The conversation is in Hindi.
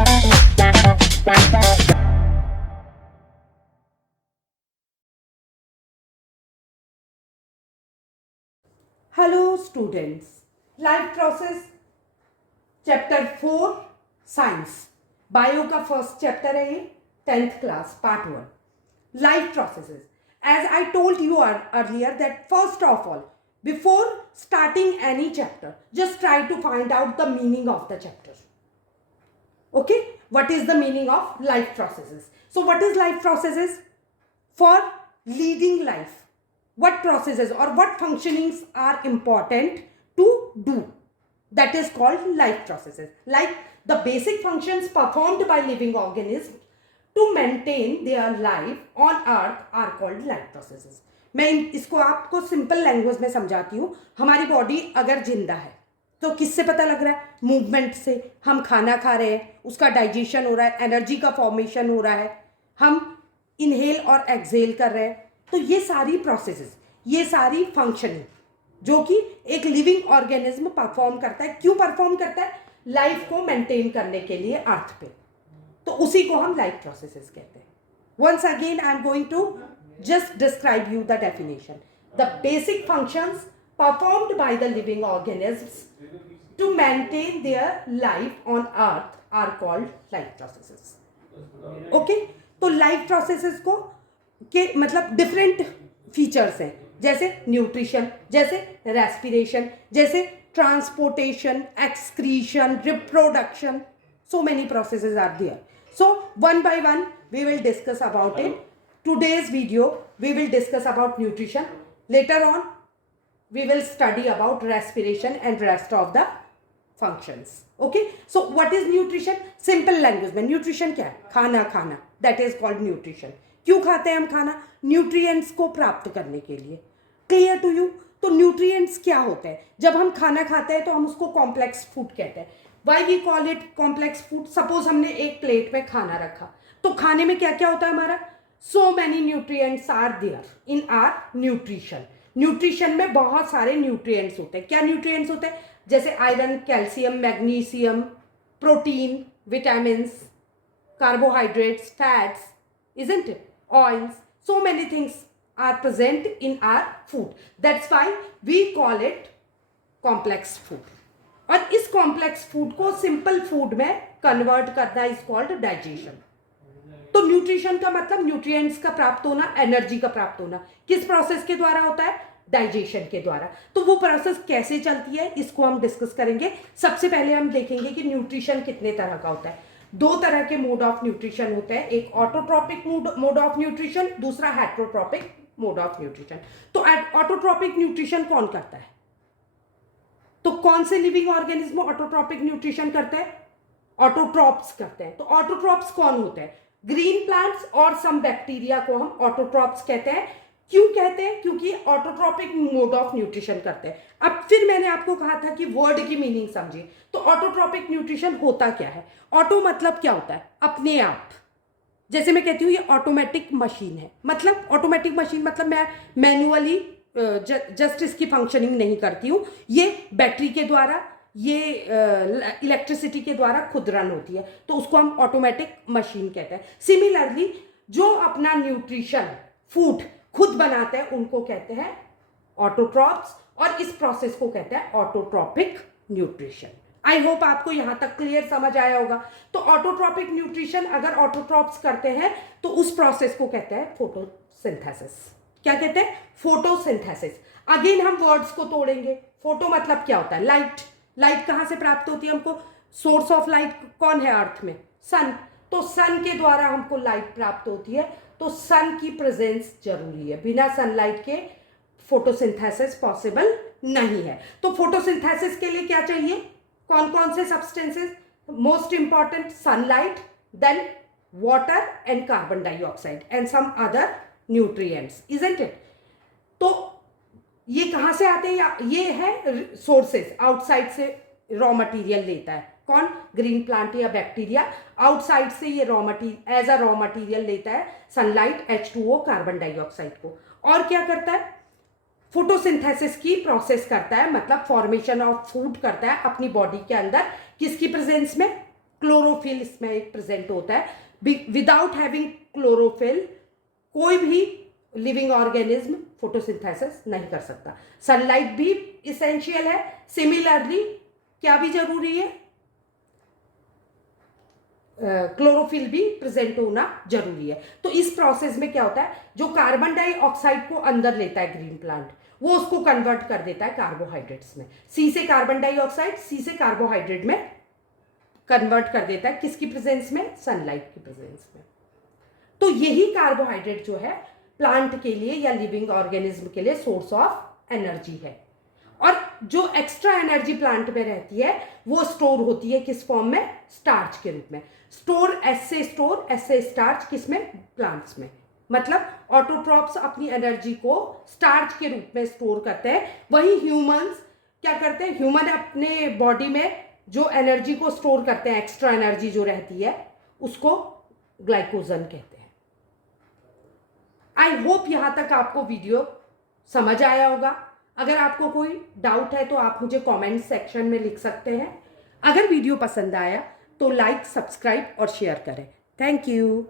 Hello students, life process chapter 4 science bio का फर्स्ट चैप्टर है ये 10th class part 1 life processes. As I told you earlier that first of all, before starting any chapter, just try to find out the meaning of the chapter. Okay, what is the meaning of life processes? So what is life processes? For leading life, what processes or what functionings are important to do, that is called life processes. Like the basic functions performed by living organisms to maintain their life on earth are called life processes. मैं इसको आपको सिंपल लैंग्वेज में समझाती हूँ. हमारी बॉडी अगर जिंदा है तो किससे पता लग रहा है? मूवमेंट से. हम खाना खा रहे हैं, उसका डाइजेशन हो रहा है, एनर्जी का फॉर्मेशन हो रहा है, हम इनहेल और एक्सहेल कर रहे हैं. तो ये सारी प्रोसेसेस, ये सारी फंक्शनिंग जो कि एक लिविंग ऑर्गेनिज्म परफॉर्म करता है. क्यों परफॉर्म करता है? लाइफ को मेंटेन करने के लिए अर्थ पे. तो उसी को हम लाइफ प्रोसेसेस कहते हैं. Once again I am going to just describe you the definition. The basic functions performed by the living organisms to maintain their life on earth are called life processes. Okay, तो लाइफ प्रोसेसेस को के मतलब डिफरेंट फीचर्स हैं, जैसे न्यूट्रिशन, जैसे रेस्पिरेशन, जैसे transportation, excretion, reproduction. So many processes are there. So one by one we will discuss about it. Today's video we will discuss about nutrition. Later on we will study about respiration and rest of the functions. Okay, so what is nutrition? Simple language में nutrition क्या है? खाना खाना, that is called nutrition. क्यों खाते हैं हम खाना? न्यूट्रिएंट्स को प्राप्त करने के लिए. Clear to you? तो न्यूट्रिएंट्स क्या होते हैं? जब हम खाना खाते हैं तो हम उसको कॉम्प्लेक्स फूड कहते हैं. Why we call it complex food? Suppose हमने एक प्लेट में खाना रखा, तो खाने में क्या क्या होता है हमारा? So many nutrients are there in our nutrition. Nutrition में बहुत सारे न्यूट्रिएंट्स होते हैं. क्या न्यूट्रिएंट्स होते हैं? जैसे iron, calcium, magnesium, protein, vitamins, carbohydrates, fats, isn't it? Oils, so many things are present in our food. That's why we call it complex food. और इस कॉम्प्लेक्स फूड को सिंपल फूड में कन्वर्ट करना इज कॉल्ड डाइजेशन. तो न्यूट्रिशन का मतलब न्यूट्रिएंट्स का प्राप्त होना, एनर्जी का प्राप्त होना. किस प्रोसेस के द्वारा होता है? डाइजेशन के द्वारा. तो वो प्रोसेस कैसे चलती है इसको हम डिस्कस करेंगे. सबसे पहले हम देखेंगे कि न्यूट्रिशन कितने तरह का होता है. दो तरह के मोड ऑफ न्यूट्रिशन होते हैं. एक ऑटोट्रॉपिक मोड ऑफ न्यूट्रिशन, दूसरा हेट्रोट्रॉपिक मोड ऑफ न्यूट्रिशन. तो ऑटोट्रॉपिक न्यूट्रिशन कौन करता है? तो कौन से लिविंग ऑर्गेनिज्म ऑटोट्रॉपिक न्यूट्रिशन करते हैं? ऑटोट्रॉप्स करते हैं. तो ऑटोट्रॉप्स कौन होते हैं? ग्रीन प्लांट्स और सम बैक्टीरिया को हम ऑटोट्रॉप्स कहते हैं. क्यों कहते हैं? क्योंकि ऑटोट्रॉपिक मोड ऑफ न्यूट्रिशन करते हैं. अब फिर मैंने आपको कहा था कि वर्ड की मीनिंग समझिए. तो ऑटोट्रॉपिक न्यूट्रिशन होता क्या है? ऑटो मतलब क्या होता है? अपने आप. जैसे मैं कहती हूँ ये ऑटोमेटिक मशीन है, मतलब ऑटोमेटिक मशीन मतलब मैं मैन्युअली जस्ट इसकी फंक्शनिंग नहीं करती हूँ. ये बैटरी के द्वारा, ये इलेक्ट्रिसिटी के द्वारा खुद रन होती है, तो उसको हम ऑटोमेटिक मशीन कहते हैं. सिमिलरली जो अपना न्यूट्रिशन फूड खुद बनाते हैं उनको कहते हैं ऑटोट्रॉप्स, और इस प्रोसेस को कहते हैं ऑटोट्रॉपिक न्यूट्रिशन. आई होप आपको यहां तक क्लियर समझ आया होगा. तो ऑटोट्रॉपिक न्यूट्रिशन अगर ऑटोट्रॉप्स करते हैं तो उस प्रोसेस को कहते हैं फोटोसिंथेसिस. क्या कहते हैं? फोटोसिंथेसिस. अगेन हम वर्ड्स को तोड़ेंगे. फोटो मतलब क्या होता है? लाइट. लाइट कहाँ से प्राप्त होती है हमको? सोर्स ऑफ लाइट कौन है अर्थ में? सन. तो सन के द्वारा हमको लाइट प्राप्त होती है. तो सन की प्रेजेंस जरूरी है. बिना सनलाइट के फोटोसिंथेसिस पॉसिबल नहीं है. तो फोटोसिंथेसिस के लिए क्या चाहिए? कौन कौन से substances? Most important sunlight, then water and carbon dioxide and some other nutrients, isn't it? तो ये कहाँ से आते हैं? ये है सोर्सेस. आउटसाइड से रॉ मटेरियल लेता है कौन? ग्रीन प्लांट या बैक्टीरिया. आउटसाइड से ये raw material as a raw material लेता है सनलाइट, H2O, कार्बन डाइऑक्साइड को. और क्या करता है? फोटोसिंथेसिस की प्रोसेस करता है, मतलब फॉर्मेशन ऑफ फूड करता है अपनी बॉडी के अंदर. किसकी प्रेजेंस में? क्लोरोफिल इसमें एक प्रेजेंट होता है। विदाउट हैविंग क्लोरोफिल कोई भी लिविंग ऑर्गेनिज्म फोटोसिंथेसिस नहीं कर सकता। सनलाइट भी इसेंशियल है। सिमिलरली क्या भी जरूरी है, क्लोरोफिल भी प्रेजेंट होना जरूरी है। तो इस प्रोसेस में क्या होता है, जो कार्बन डाइऑक्साइड को अंदर लेता है ग्रीन प्लांट, वो उसको कन्वर्ट कर देता है कार्बोहाइड्रेट्स में। सी से कार्बन डाइऑक्साइड, सी से कार्बोहाइड्रेट में कन्वर्ट कर देता है। किसकी प्रेजेंस में? सनलाइट की प्रेजेंस में। तो यही कार्बोहाइड्रेट जो है प्लांट के लिए या लिविंग ऑर्गेनिज्म के लिए सोर्स ऑफ एनर्जी है। और जो एक्स्ट्रा एनर्जी प्लांट में रहती है वो स्टोर होती है किस फॉर्म में? स्टार्च के रूप में। स्टोर ऐसे स्टार्च किसमें? प्लांट्स में। मतलब ऑटोट्रॉप्स अपनी एनर्जी को स्टार्च के रूप में स्टोर करते हैं। वही ह्यूमंस क्या करते हैं? ह्यूमन अपने बॉडी में जो एनर्जी को स्टोर करते हैं, एक्स्ट्रा एनर्जी जो रहती है, उसको ग्लाइकोजन कहते हैं। आई होप यहां तक आपको वीडियो समझ आया होगा। अगर आपको कोई डाउट है तो आप मुझे कमेंट सेक्शन में लिख सकते हैं। अगर वीडियो पसंद आया तो लाइक, सब्सक्राइब और शेयर करें। Thank you.